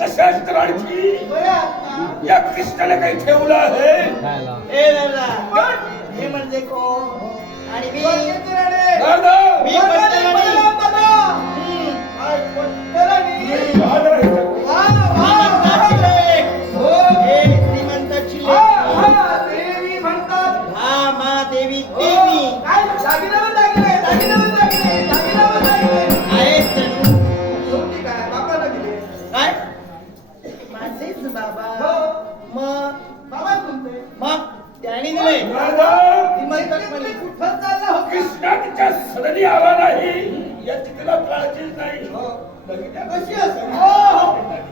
तशाच राणची या कृष्णाला काही ठेवलं आहे. हे दादा हे म्हणजे कोण आणि मी दादा मी पंचराणी. हे श्रीमंताची देवी म्हणतात. हा मा देवी देवी काय दागिने आहेत जणू. शेवटी काय बापाला दिले. काय माझेच बाबा. मग बाबा तुमचे मग त्याने दिले. दादा तुम्ही कुठं चालला हो? कृष्णा तिच्या सदनी आला नाही याची तिला काळजीच नाही. कशी असेल?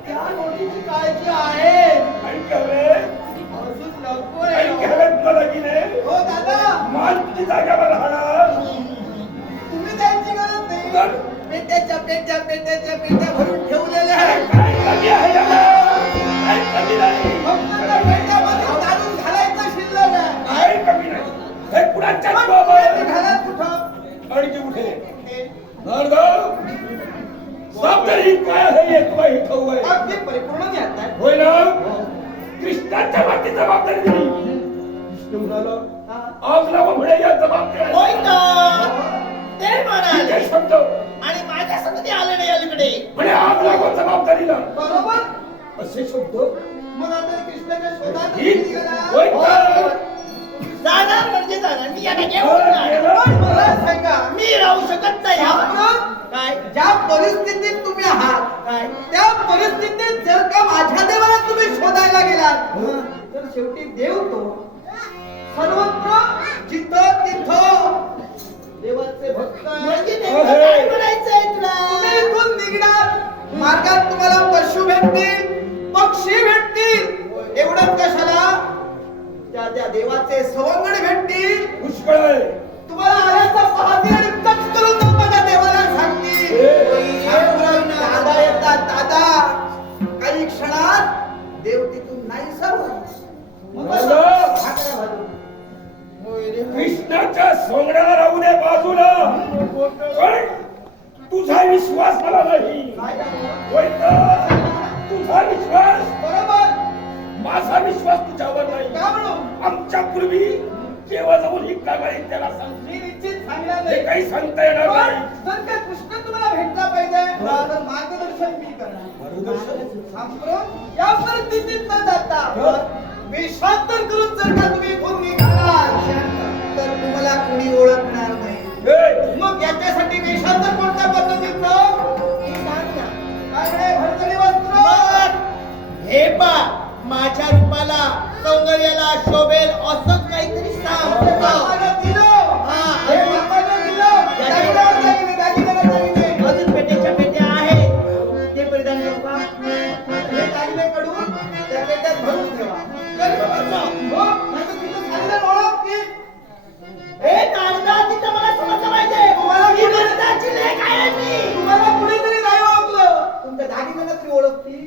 त्या नोटीची काळजी आहे. आणि कळले अजून नको आहे. आणि घ्याव्यात मला की नाही. हो दादा मान किती जाग्यावर राहणार. तुम्ही जायची गरज नाही. तर पेट्याच्या पेट्या भरून ठेवलेल्या आहेत. काय कमी आहे याला? काय कमी नाही. फक्त त्या पेट्यामध्ये काढून घालायचं शिल्लक आहे. काय कमी नाही. हे कुणाच्या पण बाबा ते घालत कुठं? आणि ते उठे नारगाव सब तरी काय आहे एक वाई ठाऊ आहे. अगदी परिपूर्ण ज्ञात आहे. होय ना. कृष्णाच्या बाबतीत जबाबदारी दिली. कृष्ण म्हणाला आग लावा म्हणे या जबाबदारी होय तर ते म्हणाले हे शब्द आणि माझ्या संगती आले नाही अलीकडे. म्हणे आग लावा जबाबदारीला बरोबर. असे शब्द मग आता कृष्णाच्या शोधात ही गेला. होय तर जाणार म्हणजे जाणार. मी याला घेऊन होय, जाणार. गेलं. पण मला सांगा मी राहू शकत नाही. शास्त्रज्ञ, काय ज्या परिस्थितीत तुम्ही आहात काय त्या परिस्थितीत जर का माझ्या देवाला तुम्ही शोधायला गेलात तर शेवटी देव तो सर्वत्र जिथं तिथं देवाचे भक्त म्हणजे आहेत. नेमकं काय म्हणायचंय तुला? तुम्ही इथून निघणार मार्गात तुम्हाला पशु भेटतील पक्षी भेटतील एवढंच कशाला त्या देवाचे सवंगड भेटतील पुष्कळ आहे. तुम्हाला आल्याचं पाहतील आणि कटकरून जाऊन माझ्या देवाला सांगतील दादा येतात दादा काही क्षणात देव तिथून नाही सर्व कृष्णाच्या सोंगड्याला राहू दे बाजूला. पण तुझा विश्वास मला नाही. होय तर तुझा विश्वास बरोबर माझा विश्वास तुझ्यावर नाही. का म्हणून आमच्या पूर्वी जेव्हा जाऊन ही कामाई त्याला सांग. मी निश्चित सांगणार हे नाही काही सांगता येणार पण नाही. जर का कृष्ण तुम्हाला भेटला पाहिजे तर मार्गदर्शन मी करणार. सांप्रत या परिस्थितीत न जाता वेषांतर करून जर का तुम्ही इथून निघालात तर तुम्हाला कोणी ओळखणार नाही. हे, मग याच्यासाठी वेषांतर कोणत्या पद्धतीचं मी सांग ना. काय रे भरतरी वस्त्र मग हे पा माझ्या रूपाला सौंदर्याला शोभेल असं काहीतरी सांग. बापाला दिलं. हा. हे बापाला दिलं. दागिन्यावर दागिने. अजून पेट्याच्या पेट्या आहेत ते परिधान करू का? हे दागिने कडून त्या पेट्यात भरून ठेवा. हो, नाहीतर तिथं खाल्लं ओळख की. हे नारदा तिथं मला समजलं पाहिजे. तुम्हाला ही नारदाची लेक आहे मी. तुम्हाला कुणीतरी नाही ओळखलं तुमच्या दागिन्याला तरी ओळखती.